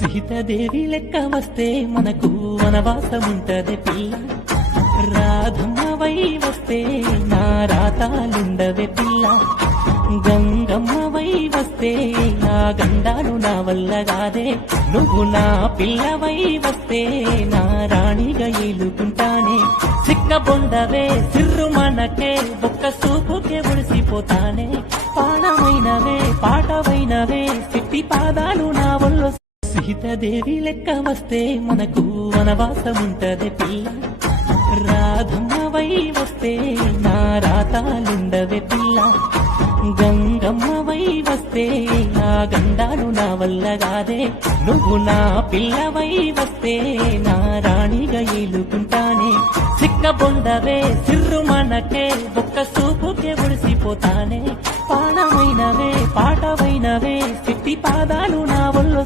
సీతాదేవి లెక్క వస్తే మనకు వనవాసముంటది పిల్ల. రాధమ్మవై వస్తే నా రాతాలుండవే పిల్ల. గంగమ్మవై వస్తే నా గండాలు నా వల్ల కాదే. నువ్వు నా పిల్లవై వస్తే నా రాణిగా ఏలుకుంటానే. సిక్కబొండవే సిర్రు మనకే ఒక్క సూపుకే ఉడిసిపోతానే. పానమైనవే పాటవైనవే సిట్టి పాదాలు నా వల్ల. సీతాదేవి లెక్క వస్తే మనకు వనవాసముంటది పిల్ల. రాధమ్మవై వస్తే నా రాతాలుండవే పిల్ల. గంగమ్మవై వస్తే నా గండాలు నా వల్ల కాదే. నువ్వు నా పిల్లవై వస్తే నా రాణిగా ఏలుకుంటానే. సిక్కబొండవే సిర్రు మనకే ఒక్క సూపుకే ఉడిసిపోతానే. పానమైనవే పాటవైనవే సిట్టి పాదాలు నా వల్ల.